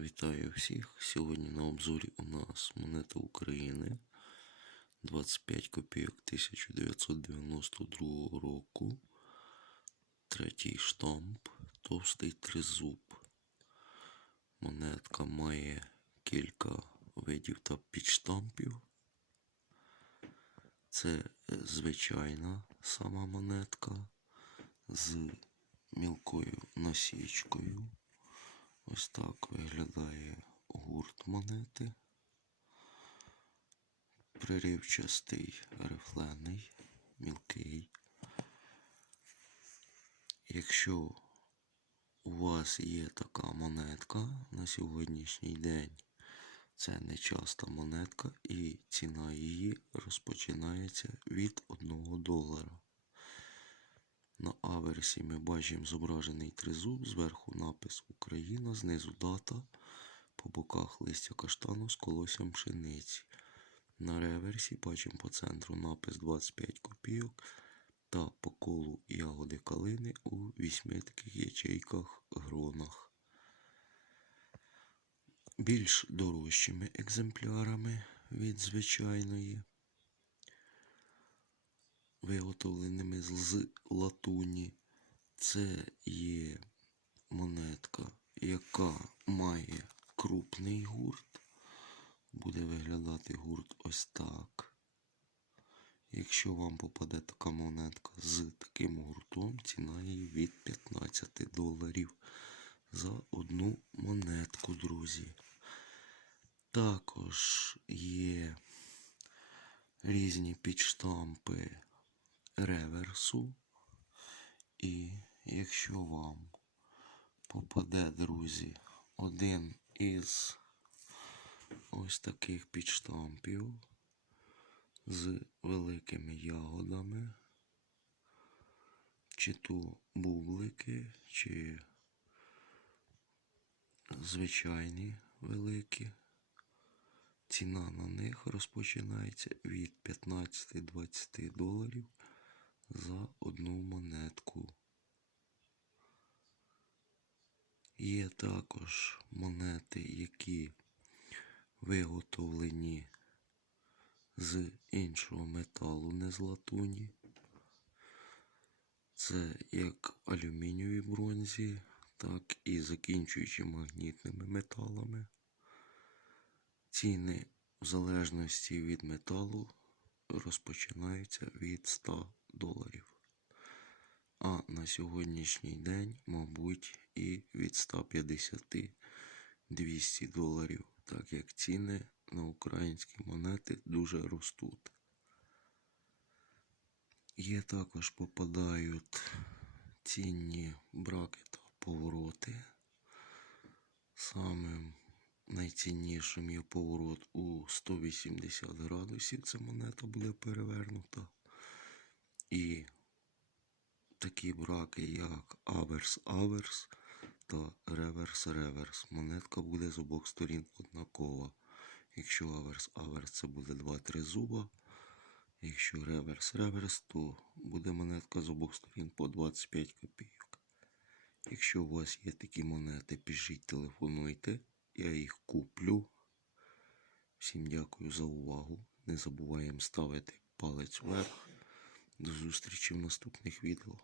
Вітаю всіх! Сьогодні на обзорі у нас монета України 25 копійок 1992 року. Третій штамп, товстий тризуб. Монетка має кілька видів та підштампів. Це е, звичайна сама монетка з мілкою насічкою. Ось так виглядає гурт монети. Приривчастий, рифлений, мілкий. Якщо у вас є така монетка на сьогоднішній день, це не часта монетка і ціна її розпочинається від 1 долара. На аверсі ми бачимо зображений тризуб, зверху напис Україна, знизу дата, по боках листя каштану з колоссям пшениці. На реверсі бачимо по центру напис 25 копійок та по колу ягоди калини у вісьми таких ячейках гронах. Більш дорожчими екземплярами від звичайної виготовленими з латуні. Це є монетка, яка має крупний гурт. Буде виглядати гурт ось так. Якщо вам попаде така монетка з таким гуртом, ціна її від 15 доларів за одну монетку, друзі. Також є різні підштампи реверсу. І якщо вам попаде, друзі, один із ось таких підштампів з великими ягодами, чи то бублики, чи звичайні великі. Ціна на них розпочинається від 15-20 доларів за одну монетку. Є також монети, які виготовлені з іншого металу, не з латуні. Це як алюмінієві бронзі, так і закінчуючи магнітними металами. Ціни в залежності від металу розпочинаються від 100 доларів. А на сьогоднішній день, мабуть, і від 150-200 доларів, так як ціни на українські монети дуже ростуть. Є також попадають цінні браки та повороти. Самим найціннішим є поворот у 180 градусів. Ця монета буде перевернута. І такі браки, як аверс-аверс та реверс-реверс. Монетка буде з обох сторін однакова. Якщо аверс-аверс це буде 2-3 зуба. Якщо реверс-реверс, то буде монетка з обох сторін по 25 копійок. Якщо у вас є такі монети, пишіть, телефонуйте, я їх куплю. Всім дякую за увагу. Не забуваємо ставити палець вверх. До зустрічі в наступних відео.